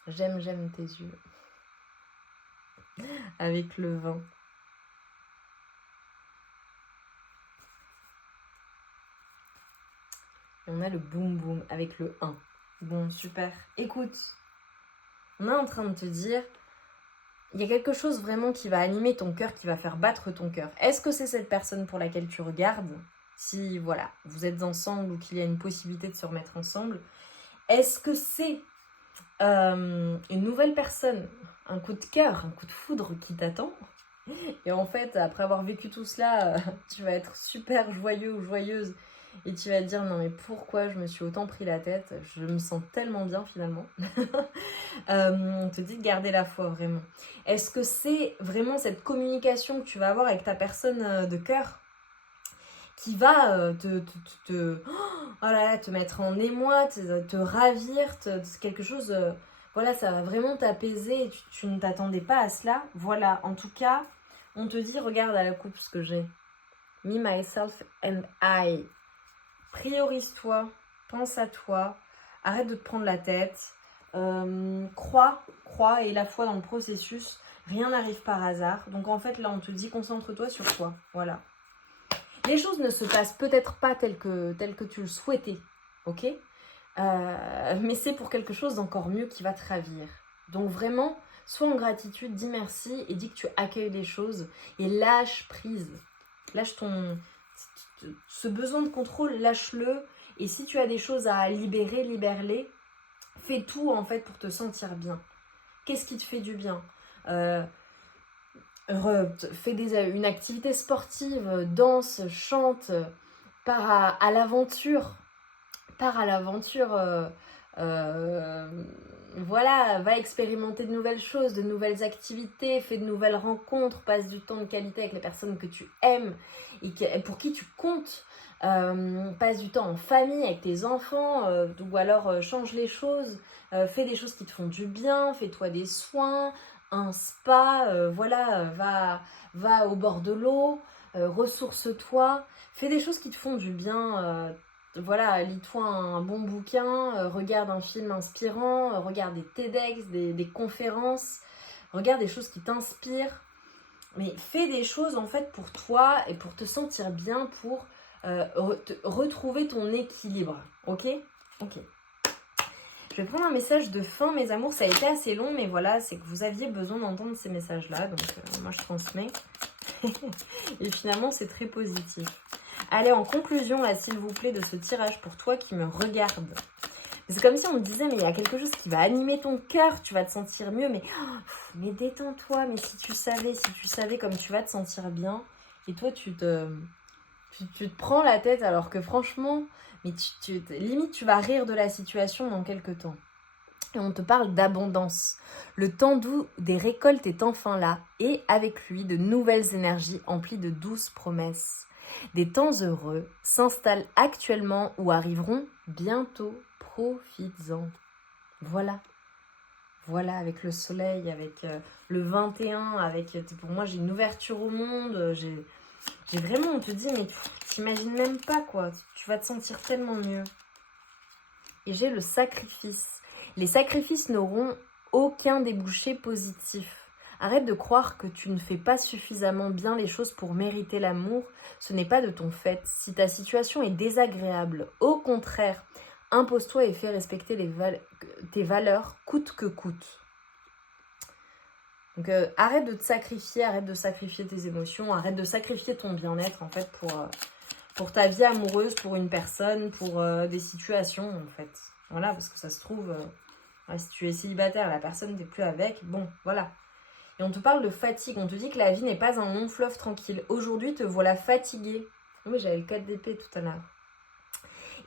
J'aime tes yeux. Avec le vent. Et on a le boum boum avec le 1. Bon, super. Écoute, on est en train de te dire, il y a quelque chose vraiment qui va animer ton cœur, qui va faire battre ton cœur. Est-ce que c'est cette personne pour laquelle tu regardes? Si, voilà, vous êtes ensemble ou qu'il y a une possibilité de se remettre ensemble. Est-ce que c'est une nouvelle personne, un coup de cœur, un coup de foudre qui t'attend? Et en fait, après avoir vécu tout cela, tu vas être super joyeux ou joyeuse. Et tu vas te dire, non mais pourquoi je me suis autant pris la tête? Je me sens tellement bien finalement. On te dit de garder la foi vraiment. Est-ce que c'est vraiment cette communication que tu vas avoir avec ta personne de cœur qui va oh là là, te mettre en émoi, te ravir, quelque chose... voilà, ça va vraiment t'apaiser et tu ne t'attendais pas à cela. Voilà, en tout cas, on te dit, regarde à la coupe ce que j'ai. Me, myself and I. Priorise-toi, pense à toi, arrête de te prendre la tête, crois et la foi dans le processus, rien n'arrive par hasard. Donc en fait là on te dit concentre-toi sur toi, voilà. Les choses ne se passent peut-être pas telles que tu le souhaitais, ok, mais c'est pour quelque chose d'encore mieux qui va te ravir. Donc vraiment, sois en gratitude, dis merci et dis que tu accueilles les choses et lâche prise. Lâche ce besoin de contrôle, lâche-le. Et si tu as des choses à libérer, libère-les. Fais tout en fait pour te sentir bien. Qu'est-ce qui te fait du bien? Fais une activité sportive, danse, chante, à l'aventure. Pars à l'aventure. Voilà, va expérimenter de nouvelles choses, de nouvelles activités, fais de nouvelles rencontres, passe du temps de qualité avec les personnes que tu aimes et pour qui tu comptes. Passe du temps en famille avec tes enfants, ou alors change les choses, fais des choses qui te font du bien, fais-toi des soins, un spa, voilà, va au bord de l'eau, ressource-toi, fais des choses qui te font du bien. Voilà, lis-toi un bon bouquin, regarde un film inspirant, regarde des TEDx, des conférences, regarde des choses qui t'inspirent. Mais fais des choses en fait pour toi et pour te sentir bien, pour retrouver ton équilibre. Ok. Je vais prendre un message de fin, mes amours. Ça a été assez long, mais voilà, c'est que vous aviez besoin d'entendre ces messages-là. Donc moi, je transmets. Et finalement, c'est très positif. Allez, en conclusion, là, s'il vous plaît, de ce tirage pour toi qui me regarde. C'est comme si on me disait, mais il y a quelque chose qui va animer ton cœur, tu vas te sentir mieux, mais détends-toi, mais si tu savais comme tu vas te sentir bien, et toi, tu te prends la tête alors que franchement, mais limite, tu vas rire de la situation dans quelques temps. Et on te parle d'abondance. Le temps doux des récoltes est enfin là, et avec lui, de nouvelles énergies emplies de douces promesses. Des temps heureux s'installent actuellement ou arriveront bientôt. Profites-en. Voilà, avec le soleil, avec le 21, avec, pour moi, j'ai une ouverture au monde, j'ai vraiment, on te dit, mais t'imagines même pas, quoi, tu vas te sentir tellement mieux. Et j'ai le sacrifice. Les sacrifices n'auront aucun débouché positif. Arrête de croire que tu ne fais pas suffisamment bien les choses pour mériter l'amour. Ce n'est pas de ton fait. Si ta situation est désagréable, au contraire, impose-toi et fais respecter tes valeurs coûte que coûte. Donc arrête de te sacrifier, arrête de sacrifier tes émotions, arrête de sacrifier ton bien-être en fait pour ta vie amoureuse, pour une personne, pour des situations en fait. Voilà, parce que ça se trouve, si tu es célibataire, la personne t'es plus avec, bon, voilà. Et on te parle de fatigue, on te dit que la vie n'est pas un long fleuve tranquille. Aujourd'hui, te voilà fatiguée. Oui, j'avais le 4 d'épée tout à l'heure.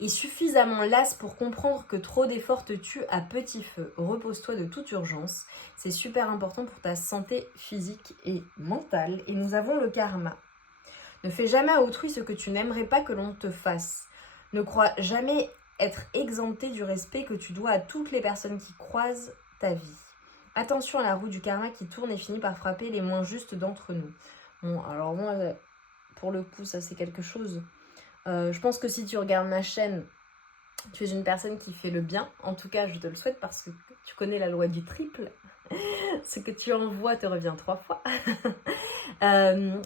Et suffisamment lasse pour comprendre que trop d'efforts te tuent à petit feu. Repose-toi de toute urgence. C'est super important pour ta santé physique et mentale. Et nous avons le karma. Ne fais jamais à autrui ce que tu n'aimerais pas que l'on te fasse. Ne crois jamais être exempté du respect que tu dois à toutes les personnes qui croisent ta vie. Attention à la roue du karma qui tourne et finit par frapper les moins justes d'entre nous. Bon, alors moi, pour le coup, ça c'est quelque chose. Je pense que si tu regardes ma chaîne, tu es une personne qui fait le bien. En tout cas, je te le souhaite parce que tu connais la loi du triple. Ce que tu envoies te revient 3 fois.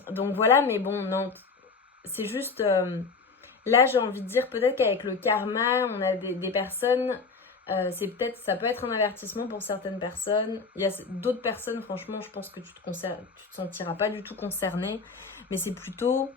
Donc voilà, mais bon, non, c'est juste... là, j'ai envie de dire, peut-être qu'avec le karma, on a des personnes... ça peut être un avertissement pour certaines personnes. Il y a d'autres personnes, franchement, je pense que tu te sentiras pas du tout concerné. Mais c'est plutôt...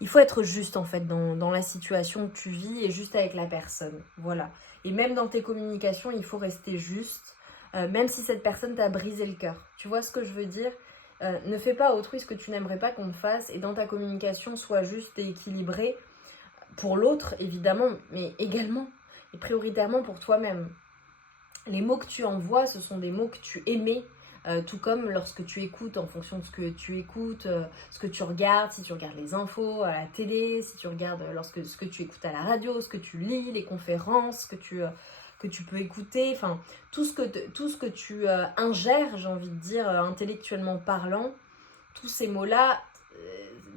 il faut être juste en fait dans la situation que tu vis et juste avec la personne. Voilà. Et même dans tes communications, il faut rester juste. Même si cette personne t'a brisé le cœur. Tu vois ce que je veux dire ? Ne fais pas à autrui ce que tu n'aimerais pas qu'on te fasse. Et dans ta communication, sois juste et équilibré. Pour l'autre, évidemment, mais également et prioritairement pour toi-même. Les mots que tu envoies, ce sont des mots que tu émets. Tout comme lorsque tu écoutes, en fonction de ce que tu écoutes, ce que tu regardes, si tu regardes les infos à la télé, si tu regardes ce que tu écoutes à la radio, ce que tu lis, les conférences que tu peux écouter, enfin tout ce que tu ingères, j'ai envie de dire, intellectuellement parlant, tous ces mots-là,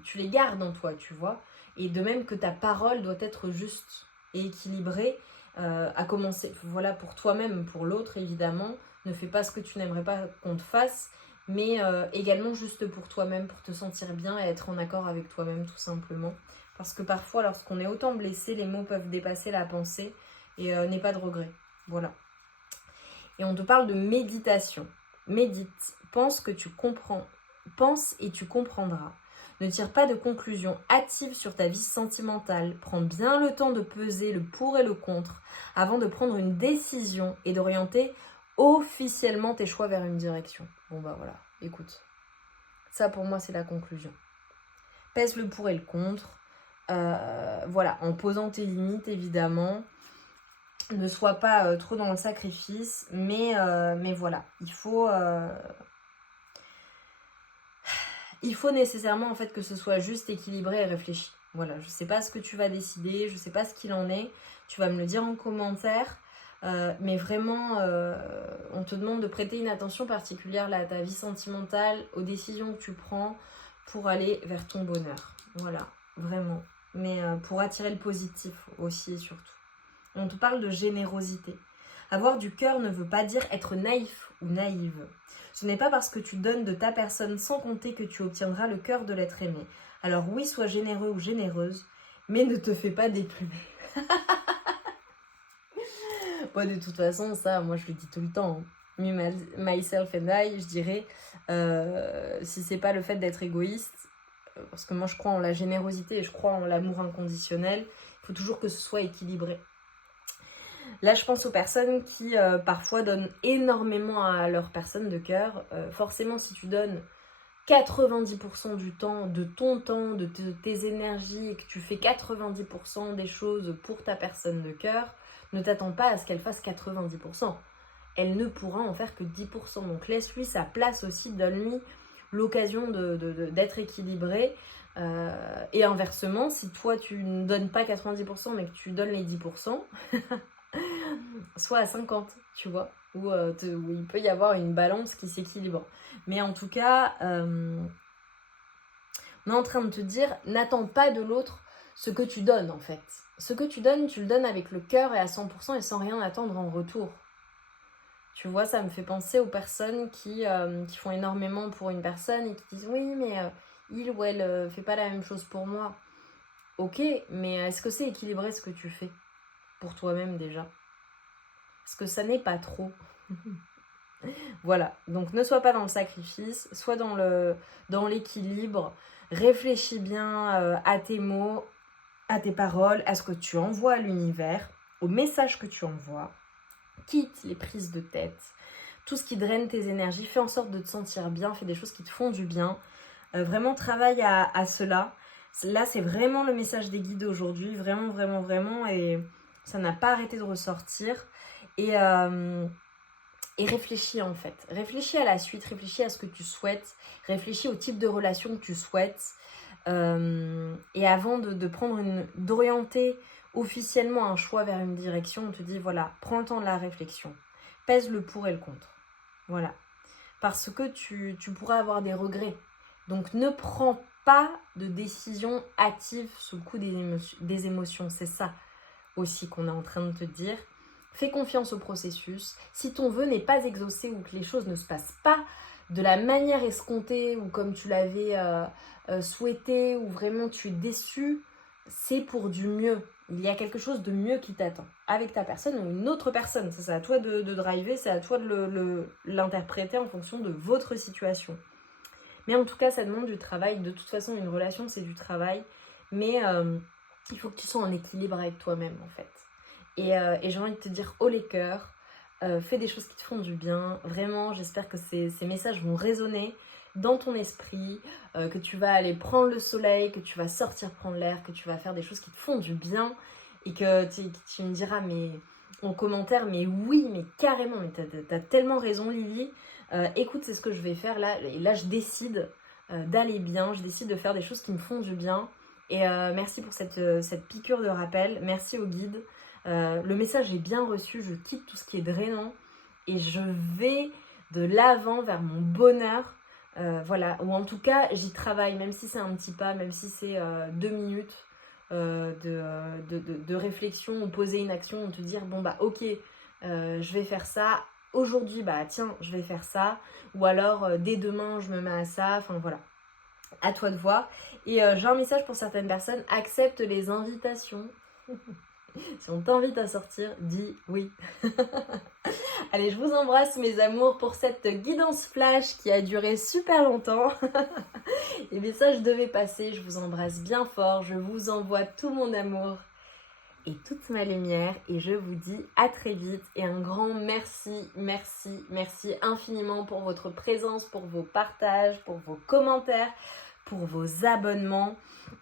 tu les gardes en toi, tu vois. Et de même que ta parole doit être juste et équilibrée, à commencer, voilà, pour toi-même, pour l'autre évidemment. Ne fais pas ce que tu n'aimerais pas qu'on te fasse, mais également juste pour toi-même, pour te sentir bien et être en accord avec toi-même tout simplement. Parce que parfois, lorsqu'on est autant blessé, les mots peuvent dépasser la pensée et n'aie pas de regret. Voilà. Et on te parle de méditation. Médite, pense et tu comprendras. Ne tire pas de conclusion hâtive sur ta vie sentimentale. Prends bien le temps de peser le pour et le contre avant de prendre une décision et d'orienter officiellement tes choix vers une direction. Bon bah voilà, écoute. Ça, pour moi, c'est la conclusion. Pèse le pour et le contre. Voilà, en posant tes limites, évidemment. Ne sois pas trop dans le sacrifice, mais voilà, il faut nécessairement en fait que ce soit juste, équilibré et réfléchi. Voilà, je sais pas ce que tu vas décider, je sais pas ce qu'il en est, tu vas me le dire en commentaire, mais vraiment, on te demande de prêter une attention particulière là, à ta vie sentimentale, aux décisions que tu prends pour aller vers ton bonheur. Voilà, vraiment. Mais pour attirer le positif aussi et surtout. On te parle de générosité. Avoir du cœur ne veut pas dire être naïf ou naïve. Ce n'est pas parce que tu donnes de ta personne sans compter que tu obtiendras le cœur de l'être aimé. Alors oui, sois généreux ou généreuse, mais ne te fais pas déplumer. Bon, de toute façon, ça, moi je le dis tout le temps. Me, myself and I, je dirais, si c'est pas le fait d'être égoïste, parce que moi je crois en la générosité et je crois en l'amour inconditionnel, il faut toujours que ce soit équilibré. Là, je pense aux personnes qui parfois donnent énormément à leur personne de cœur. Forcément, si tu donnes 90% du temps, de ton temps, de tes énergies et que tu fais 90% des choses pour ta personne de cœur, ne t'attends pas à ce qu'elle fasse 90%. Elle ne pourra en faire que 10%. Donc laisse-lui sa place aussi, donne-lui l'occasion d'être équilibré. Et inversement, si toi tu ne donnes pas 90% mais que tu donnes les 10%, soit à 50, tu vois, où il peut y avoir une balance qui s'équilibre. Mais en tout cas, on est en train de te dire, n'attends pas de l'autre ce que tu donnes en fait. Ce que tu le donnes avec le cœur et à 100% et sans rien attendre en retour. Tu vois, ça me fait penser aux personnes qui font énormément pour une personne et qui disent oui, mais il ou elle fait pas la même chose pour moi. Ok, mais est-ce que c'est équilibré ce que tu fais pour toi-même déjà? Parce que ça n'est pas trop. Voilà, donc ne sois pas dans le sacrifice, sois dans l'équilibre. Réfléchis bien à tes mots, à tes paroles, à ce que tu envoies à l'univers, au message que tu envoies. Quitte les prises de tête, tout ce qui draine tes énergies, fais en sorte de te sentir bien, fais des choses qui te font du bien. Vraiment travaille à cela. Là, c'est vraiment le message des guides aujourd'hui, vraiment, vraiment, vraiment, et ça n'a pas arrêté de ressortir. Et réfléchis en fait. Réfléchis à la suite, réfléchis à ce que tu souhaites, réfléchis au type de relation que tu souhaites. Et avant d'orienter officiellement un choix vers une direction, on te dit voilà, prends le temps de la réflexion. Pèse le pour et le contre. Voilà. Parce que tu pourras avoir des regrets. Donc ne prends pas de décision hâtive sous le coup des émotions. C'est ça aussi qu'on est en train de te dire. Fais confiance au processus. Si ton vœu n'est pas exaucé ou que les choses ne se passent pas de la manière escomptée ou comme tu l'avais souhaité ou vraiment tu es déçu, c'est pour du mieux. Il y a quelque chose de mieux qui t'attend avec ta personne ou une autre personne. Ça, c'est à toi de driver, c'est à toi de l'interpréter en fonction de votre situation. Mais en tout cas, ça demande du travail. De toute façon, une relation, c'est du travail. Mais il faut que tu sois en équilibre avec toi-même, en fait. Et j'ai envie de te dire, haut les cœurs, fais des choses qui te font du bien. Vraiment, j'espère que ces messages vont résonner dans ton esprit, que tu vas aller prendre le soleil, que tu vas sortir prendre l'air, que tu vas faire des choses qui te font du bien et que tu me diras mais en commentaire, mais oui, mais carrément, mais t'as tellement raison Lily. Écoute, c'est ce que je vais faire là, et là je décide d'aller bien, je décide de faire des choses qui me font du bien. Et merci pour cette piqûre de rappel, merci au guide. Le message est bien reçu, je quitte tout ce qui est drainant et je vais de l'avant vers mon bonheur, voilà, ou en tout cas j'y travaille, même si c'est un petit pas, même si c'est 2 minutes de réflexion, ou poser une action, ou te dire bon bah ok, je vais faire ça, aujourd'hui bah tiens je vais faire ça, ou alors dès demain je me mets à ça, enfin voilà. À toi de voir. Et j'ai un message pour certaines personnes, accepte les invitations. Si on t'invite à sortir, dis oui. Allez, je vous embrasse mes amours pour cette guidance flash qui a duré super longtemps. Et bien ça, je devais passer. Je vous embrasse bien fort. Je vous envoie tout mon amour. et toute ma lumière. Et je vous dis à très vite et un grand merci, merci, merci infiniment pour votre présence, pour vos partages, pour vos commentaires, pour vos abonnements.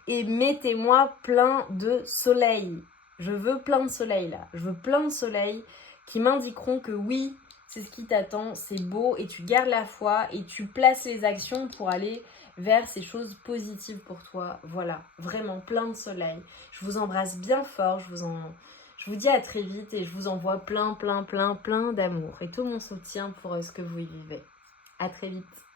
Et mettez-moi plein de soleil. Je veux plein de soleil là. Je veux plein de soleil qui m'indiqueront que oui, c'est ce qui t'attend, c'est beau et tu gardes la foi et tu places les actions pour aller vers ces choses positives pour toi. Voilà, vraiment plein de soleil. Je vous embrasse bien fort, je vous dis à très vite et je vous envoie plein d'amour et tout mon soutien pour ce que vous y vivez. À très vite.